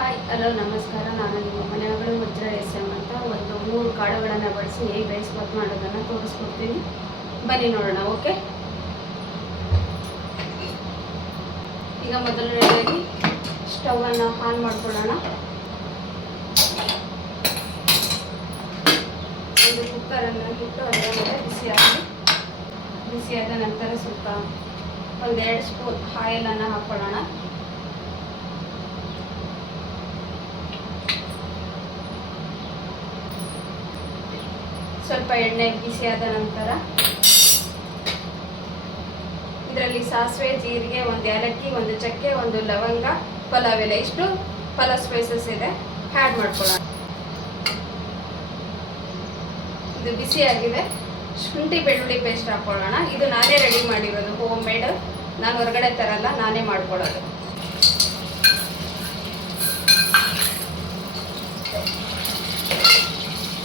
Hi hello ನಮಸ್ಕಾರ. ನಾನು ನಿಮ್ಮ ಮನೆಗಳು ವಜ್ರ SM ಅಂತ ಒಂದು 3 ಕಾಳುಗಳನ್ನು ಬಳಸಿ ಹೇಗೆ ರೈಸ್ ಬಾತ್ ಮಾಡೋದನ್ನು ತೋರಿಸ್ಕೊಡ್ತೀನಿ. ಬನ್ನಿ ನೋಡೋಣ. ಓಕೆ, ಈಗ ಮೊದಲನೇದಾಗಿ ಸ್ಟವನ್ನು ಆನ್ ಮಾಡ್ಕೊಳ್ಳೋಣ. ಒಂದು ಕುಕ್ಕರನ್ನು ಇಟ್ಟು ಅದರ ಮೇಲೆ ಬಿಸಿಯಾದ ನಂತರ ಸ್ವಲ್ಪ ಒಂದು 2 ಸ್ಪೂನ್ ಆಯಿಲನ್ನು ಹಾಕ್ಕೊಳ್ಳೋಣ. ಸ್ವಲ್ಪ ಎಣ್ಣೆ ಬಿಸಿಯಾದ ನಂತರ ಇದರಲ್ಲಿ ಸಾಸಿವೆ, ಜೀರಿಗೆ, ಒಂದು ಏಲಕ್ಕಿ, ಒಂದು ಚಕ್ಕೆ, ಒಂದು ಲವಂಗ, ಪಲಾವ್ ಎಲೆ, ಇಷ್ಟು ಪಲಾವ್ ಸ್ಪೈಸಸ್ ಇದೆ, ಆ್ಯಡ್ ಮಾಡ್ಕೊಳ್ಳೋಣ. ಇದು ಬಿಸಿಯಾಗಿದೆ. ಶುಂಠಿ ಬೆಳ್ಳುಳ್ಳಿ ಪೇಸ್ಟ್ ಹಾಕ್ಕೊಳ್ಳೋಣ. ಇದು ನಾನೇ ರೆಡಿ ಮಾಡಿರೋದು, ಹೋಮ್ ಮೇಡ್. ನಾನು ಹೊರಗಡೆ ತರಲ್ಲ, ನಾನೇ ಮಾಡ್ಕೊಳ್ಳೋದು.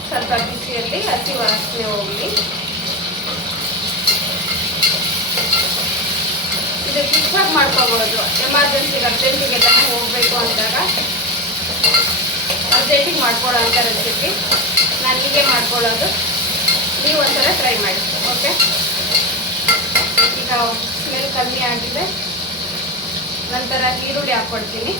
ಸ್ವಲ್ಪ ಬಿಸಿಯಲ್ಲಿ ಹಸಿ ವಾಸನೆ ಹೋಗಲಿ. ಇದು ಕ್ವಿಕ್ಕಾಗಿ ಮಾಡ್ಕೋಬಹುದು. ಎಮರ್ಜೆನ್ಸಿಗೆ ಅರ್ಜೆಂಟಿಗೆಲ್ಲ ಹೋಗಬೇಕು ಅಂದಾಗ ಅರ್ಜೆಂಟಿಗೆ ಮಾಡ್ಕೊಳ್ಳೋ ಅಂಥ ರೆಸಿಪಿ. ನಾನು ಹೀಗೆ ಮಾಡ್ಕೊಳ್ಳೋದು, ನೀವು ಒಂದ್ಸಲ ಟ್ರೈ ಮಾಡಿ. ಓಕೆ, ಈಗ ಸ್ಮೆಲ್ ಕಮ್ಮಿ ಆಗಿದೆ. ನಂತರ ಈರುಳ್ಳಿ ಹಾಕ್ಕೊಡ್ತೀನಿ.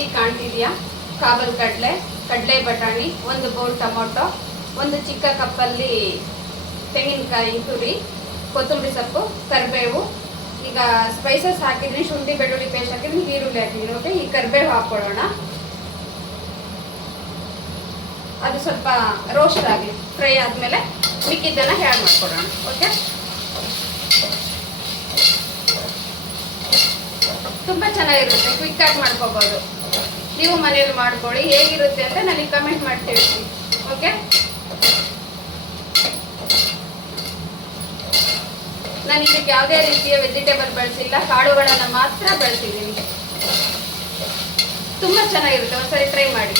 ಈಗ ಕಾಣ್ತಿದೆಯಾ? ಕಾಬಲ್ ಕಡಲೆ ಬಟಾಣಿ, ಒಂದು ಬೌಲ್ ಟೊಮೊಟೊ, ಒಂದು ಚಿಕ್ಕ ಕಪ್ಪಲ್ಲಿ ತೆಂಗಿನಕಾಯಿ ತುರಿ, ಕೊತ್ತಂಬರಿ ಸೊಪ್ಪು, ಕರಿಬೇವು. ಈಗ ಸ್ಪೈಸಸ್ ಹಾಕಿದ್ದೀನಿ, ಶುಂಠಿ ಬೆಳ್ಳುಳ್ಳಿ ಪೇಸ್ಟ್ ಹಾಕಿದ್ದೀನಿ, ಈರುಳ್ಳಿ ಹಾಕಿದ್ದೀನಿ. ಓಕೆ, ಈ ಕರಿಬೇವು ಹಾಕ್ಕೊಳ್ಳೋಣ. ಅದು ಸ್ವಲ್ಪ ರೋಸ್ಟ್ ಆಗಿ ಫ್ರೈ ಆದಮೇಲೆ ಮಿಕ್ಕಿದ್ದನ್ನು ಆ್ಯಡ್ ಮಾಡ್ಕೊಳ್ಳೋಣ. ಓಕೆ, ತುಂಬ ಚೆನ್ನಾಗಿರುತ್ತೆ, ಕ್ವಿಕ್ಕಾಗಿ ಮಾಡ್ಕೋಬೋದು. ನೀವು ಮನೆಯಲ್ಲಿ ಮಾಡ್ಕೊಳ್ಳಿ, ಹೇಗಿರುತ್ತೆ ಅಂತ ನನಗೆ ಕಮೆಂಟ್ ಮಾಡಿ ತಿಳಿಸಿ. ಓಕೆ, ನಾನು ಇದಕ್ಕೆ ಯಾವುದೇ ರೀತಿಯ ವೆಜಿಟೇಬಲ್ ಬಳಸಿಲ್ಲ, ಕಾಳುಗಳನ್ನು ಮಾತ್ರ ಬಳಸಿದ್ದೀನಿ. ತುಂಬ ಚೆನ್ನಾಗಿರುತ್ತೆ, ಒಂದ್ಸರಿ ಟ್ರೈ ಮಾಡಿ.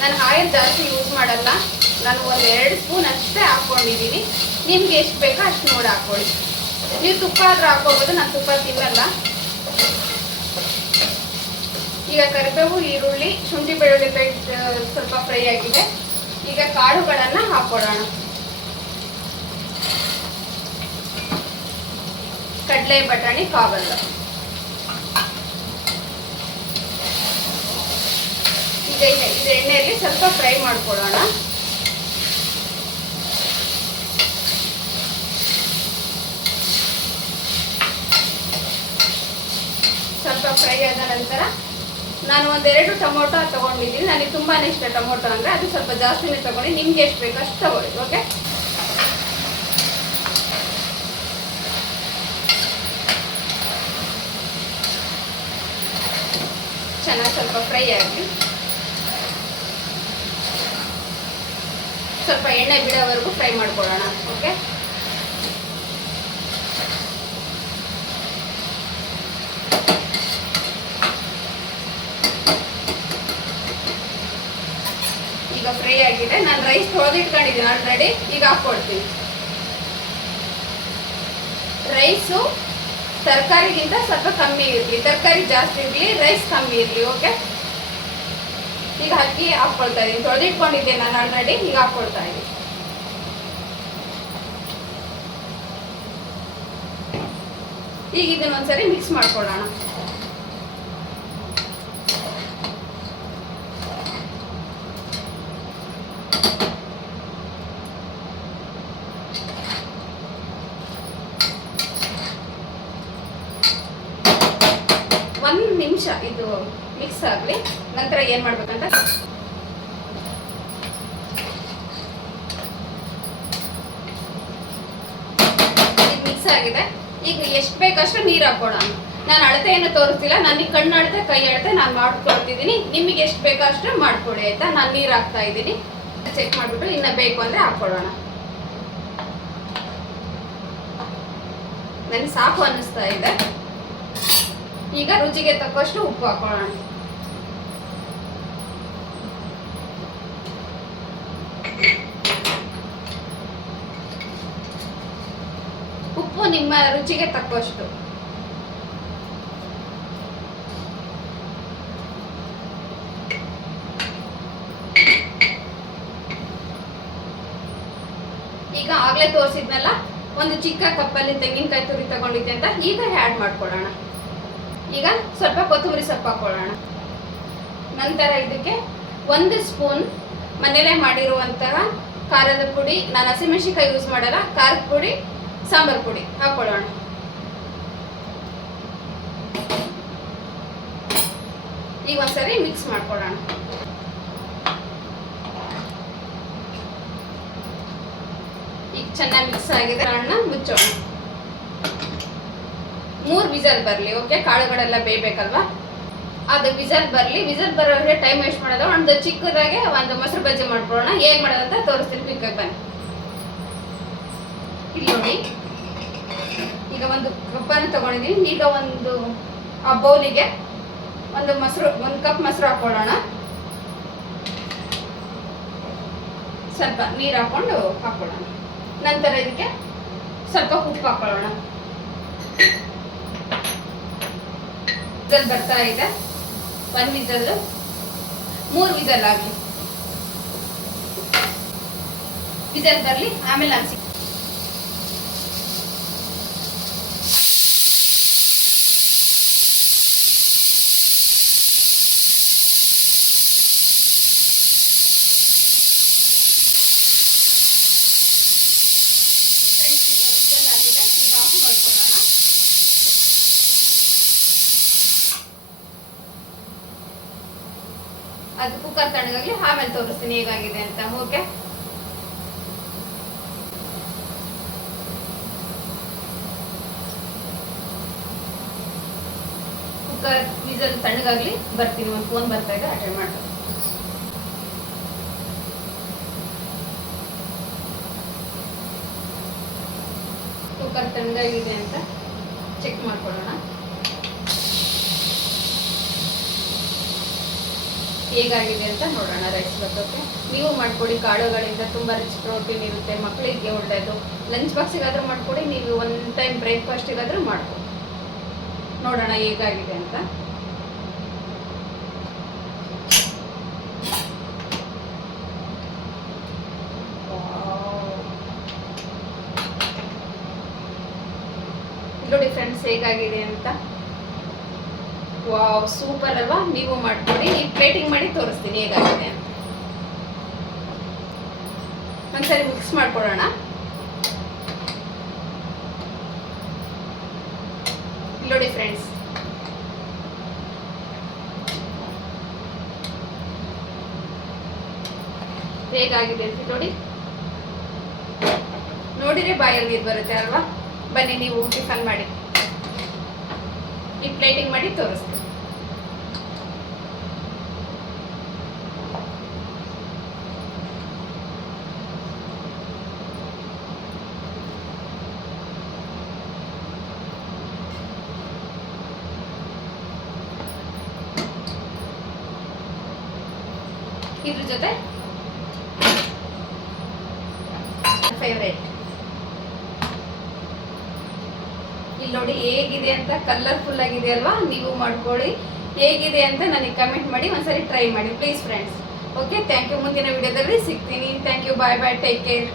ನಾನು ಆಯಿಲ್ ಜಾಸ್ತಿ ಯೂಸ್ ಮಾಡಲ್ಲ, ನಾನು ಒಂದು 2 ಸ್ಪೂನ್ ಅಷ್ಟೇ ಹಾಕ್ಕೊಂಡಿದ್ದೀನಿ. ನಿಮ್ಗೆ ಎಷ್ಟು ಬೇಕೋ ಅಷ್ಟು ನೋಡಿ ಹಾಕ್ಕೊಳ್ಳಿ. ನೀವು ತುಪ್ಪ ಆದರೂ ಹಾಕ್ಕೋಬೋದು, ನಾನು ತುಪ್ಪ ತಿನ್ನಲ್ಲ. ಈಗ ಕರಿಬೇವು, ಈರುಳ್ಳಿ, ಶುಂಠಿ ಬೆಳ್ಳುಳ್ಳಿ ಪೇಸ್ಟ್ ಸ್ವಲ್ಪ ಫ್ರೈ ಆಗಿದೆ. ಈಗ ಕಾಳುಗಳನ್ನು ಹಾಕ್ಕೊಳ್ಳೋಣ. ಕಡಲೆ ಬಟಾಣಿ ಕಾಬಲ್. ಈಗ ಇದು ಎಣ್ಣೆಯಲ್ಲಿ ಸ್ವಲ್ಪ ಫ್ರೈ ಮಾಡ್ಕೊಳ್ಳೋಣ. ಸ್ವಲ್ಪ ಫ್ರೈ ಆದ ನಂತರ ನಾನು 1-2 ಟೊಮೊಟೊ ತೊಗೊಂಡಿದ್ದೀನಿ. ನನಗೆ ತುಂಬಾ ಇಷ್ಟ ಟೊಮೊಟೊ ಅಂದರೆ, ಅದು ಸ್ವಲ್ಪ ಜಾಸ್ತಿನೇ ತೊಗೊಂಡು, ನಿಮ್ಗೆ ಎಷ್ಟು ಬೇಕು ಅಷ್ಟು ತೊಗೊಳ್ಳಿ. ಓಕೆ, ಚೆನ್ನಾಗಿ ಸ್ವಲ್ಪ ಫ್ರೈ ಆಗಿ ಸ್ವಲ್ಪ ಎಣ್ಣೆ ಬಿಡೋವರೆಗೂ ಫ್ರೈ ಮಾಡ್ಕೊಳ್ಳೋಣ. ಓಕೆ, ಈಗ ಫ್ರೈ ಆಗಿದೆ. ನಾನು ರೈಸ್ ತೊಳೆದಿಟ್ಕೊಂಡಿದ್ದೀನಿ ಆಲ್ರೆಡಿ. ಈಗ ಹಾಕ್ಕೊಡ್ತೀನಿ. ರೈಸು ತರಕಾರಿಗಿಂತ ಸ್ವಲ್ಪ ಕಮ್ಮಿ ಇರಲಿ, ತರಕಾರಿ ಜಾಸ್ತಿ ಇರಲಿ, ರೈಸ್ ಕಮ್ಮಿ ಇರಲಿ. ಓಕೆ, ಈಗ ಅಕ್ಕಿ ಹಾಕ್ಕೊಳ್ತಾ ಇದ್ದೀನಿ. ತೊಳೆದಿಟ್ಕೊಂಡಿದ್ದೆ ನಾನು ಆಲ್ರೆಡಿ. ಈಗ ಹಾಕ್ಕೊಳ್ತಾ ಇದ್ದೀನಿ. ಈಗ ಇದನ್ನೊಂದ್ಸರಿ ಮಿಕ್ಸ್ ಮಾಡ್ಕೊಳ್ಳೋಣ. ಒಂದು ನಿಮಿಷ ಇದು ಮಿಕ್ಸ್ ಆಗಲಿ. ನಂತರ ಏನು ಮಾಡ್ಬೇಕಂತ, ಇದು ಮಿಕ್ಸ್ ಆಗಿದೆ. ಈಗ ಎಷ್ಟು ಬೇಕಷ್ಟು ನೀರು ಹಾಕೋಣ. ನಾನು ಅಳತೆ ಏನು ತೋರಿಸ್ತಿಲ್ಲ, ನನಗೆ ಕಣ್ಣು ಅಳತೆ, ಕೈ ಅಳತೆ ನಾನು ಮಾಡ್ಕೊಳ್ತಿದ್ದೀನಿ. ನಿಮಗೆ ಎಷ್ಟು ಬೇಕೋ ಅಷ್ಟು ಮಾಡ್ಕೊಳ್ಳಿ, ಆಯ್ತಾ? ನಾನು ನೀರು ಹಾಕ್ತಾ ಇದ್ದೀನಿ. ಚೆಕ್ ಮಾಡಿಬಿಟ್ಟು ಇನ್ನು ಬೇಕು ಅಂದರೆ ಹಾಕ್ಕೊಳ್ಳೋಣ. ನನಗೆ ಸಾಕು ಅನ್ನಿಸ್ತಾ ಇದೆ. ಈಗ ರುಚಿಗೆ ತಕ್ಕಷ್ಟು ಉಪ್ಪು ಹಾಕೊಳ್ಳೋಣ. ನಿಮ್ಮ ರುಚಿಗೆ ತಕ್ಕಷ್ಟು. ಈಗ ಆಗ್ಲೇ ತೋರಿಸಿದ್ನಲ್ಲ ಒಂದು ಚಿಕ್ಕ ಕಪ್ಪಲ್ಲಿ ತೆಂಗಿನಕಾಯಿ ತುರಿ ತಗೊಂಡಿದ್ದೆ ಅಂತ, ಈಗ ಆ್ಯಡ್ ಮಾಡ್ಕೊಳ್ಳೋಣ. ಈಗ ಸ್ವಲ್ಪ ಕೊತ್ತಂಬರಿ ಸೊಪ್ಪು ಹಾಕೊಳ್ಳೋಣ. ನಂತರ ಇದಕ್ಕೆ 1 ಸ್ಪೂನ್ ಮನೇಲೆ ಮಾಡಿರುವಂತಹ ಖಾರದ ಪುಡಿ, ನಾನು ಹಸಿಮೆಣಸಿನಕಾಯಿ ಯೂಸ್ ಮಾಡಲ್ಲ, ಖಾರದ ಪುಡಿ, ಸಾಂಬಾರ್ ಪುಡಿ ಹಾಕೊಳ್ಳೋಣ. ಈಗ ಒಂದ್ಸರಿ ಮಿಕ್ಸ್ ಮಾಡ್ಕೊಳ್ಳೋಣ. ಈಗ ಚೆನ್ನಾಗಿ ಮಿಕ್ಸ್ ಆಗಿದೆ. ಮುಚ್ಚೋಣ. 3 ವಿಸಲ್ ಬರಲಿ. ಓಕೆ, ಕಾಳುಗಳೆಲ್ಲ ಬೇಯಬೇಕಲ್ವಾ, ಅದು ವಿಸಲ್ ಬರಲಿ. ವಿಸಲ್ ಬರೋರಿಗೆ ಟೈಮ್ ವೇಸ್ಟ್ ಮಾಡೋದು. ಒಂದು ಚಿಕ್ಕದಾಗೆ ಒಂದು ಮೊಸರು ಬಜ್ಜಿ ಮಾಡ್ಕೊಳ್ಳೋಣ. ಹೇಗೆ ಮಾಡೋದಂತ ತೋರಿಸ್ತೀನಿ, ಕ್ವಿಕ್ಕಾಗಿ ಬನ್ನಿ. ಇಲ್ಲಿ ನೋಡಿ, ಈಗ ಒಂದು ಕಪ್ಪನ್ನು ತಗೊಂಡಿದ್ದೀನಿ. ಈಗ ಒಂದು ಆ ಬೌಲಿಗೆ ಒಂದು ಕಪ್ ಮೊಸರು ಹಾಕೊಳ್ಳೋಣ. ಸ್ವಲ್ಪ ನೀರು ಹಾಕೊಳ್ಳೋಣ. ನಂತರ ಇದಕ್ಕೆ ಸ್ವಲ್ಪ ಉಪ್ಪು ಹಾಕೊಳ್ಳೋಣ. ವಿಸಲ್ ಬರ್ತಾ ಇದೆ. 1 ವಿಸಲ್, 3 ವಿಸಲ್ ಆಗಲಿ. ವಿಸಲ್ ಬರಲಿ, ಆಮೇಲೆ ನಾನು ಅದು ಕುಕ್ಕರ್ ತಣ್ಣಗಾಗ್ಲಿ, ಆಮೇಲೆ ತೋರಿಸ್ತೀನಿ ಹೇಗಾಗಿದೆ ಅಂತ. ಓಕೆ, ಕುಕ್ಕರ್ ವಿಸಲ್ ತಣ್ಣಗಾಗ್ಲಿ, ಬರ್ತೀನಿ. ಒಂದು ಫೋನ್ ಬರ್ತಾ ಇದೆ, ಅಟೆಂಡ್ ಮಾಡ್ತೀನಿ. ಕುಕ್ಕರ್ ತಣ್ಣಗಾಗಿದೆ ಅಂತ ಚೆಕ್ ಮಾಡ್ಕೊಳ್ಳೋಣ. ಹೇಗಾಗಿದೆ ಅಂತ ನೋಡೋಣ. ರೈಸ್ ಬರ್ತೋಕೆ ನೀವು ಮಾಡ್ಕೊಡಿ. ಕಾಳುಗಳಿಂದ ತುಂಬ ರಿಚ್ ಪ್ರೋಟೀನ್ ಇರುತ್ತೆ, ಮಕ್ಕಳಿಗೆ ಒಳ್ಳೆಯದು. ಲಂಚ್ ಬಾಕ್ಸಿಗಾದ್ರೂ ಮಾಡ್ಕೊಡಿ, ನೀವು 1 ಟೈಮ್ ಬ್ರೇಕ್ಫಾಸ್ಟಿಗಾದ್ರೂ ಮಾಡ್ಕೊಡಿ. ನೋಡೋಣ ಹೇಗಾಗಿದೆ ಅಂತ. ನೋಡಿ ಫ್ರೆಂಡ್ಸ್, ಹೇಗಾಗಿದೆ ಅಂತ. ವಾವ್, ಸೂಪರ್ ಅಲ್ವಾ? ನೀವು ಮಾಡ್ಕೊಡಿ. ಈ ಪ್ಲೇಟಿಂಗ್ ಮಾಡಿ ತೋರಿಸ್ತೀನಿ ಹೇಗಾಗಿದೆ ಅಂತ. ಒಂದ್ಸರಿ ಮಿಕ್ಸ್ ಮಾಡ್ಕೊಳ್ಳೋಣ. ನೋಡಿ ಫ್ರೆಂಡ್ಸ್, ಹೇಗಾಗಿದೆ ಅಂತ ನೋಡಿ. ನೋಡಿದ್ರೆ ಬಾಯಲ್ಲಿ ನೀರು ಬರುತ್ತೆ ಅಲ್ವಾ? ಬನ್ನಿ, ನೀವು ಟಿಫನ್ ಮಾಡಿ. ಈ ಪ್ಲೇಟಿಂಗ್ ಮಾಡಿ ತೋರಿಸ್ತೀನಿ. ಇದ್ರ ಜೊತೆ ಫೇವರೇಟ್ ಇಲ್ಲಿ ನೋಡಿ ಹೇಗಿದೆ ಅಂತ. ಕಲರ್ಫುಲ್ ಆಗಿದೆ ಅಲ್ವಾ? ನೀವು ಮಾಡ್ಕೊಳ್ಳಿ. ಹೇಗಿದೆ ಅಂತ ನನಗೆ ಕಮೆಂಟ್ ಮಾಡಿ, ಒಂದ್ಸರಿ ಟ್ರೈ ಮಾಡಿ please friends. Okay, thank you. ಮುಂದಿನ ವಿಡಿಯೋದಲ್ಲಿ ಸಿಗ್ತೀನಿ. Thank you, bye bye, take care.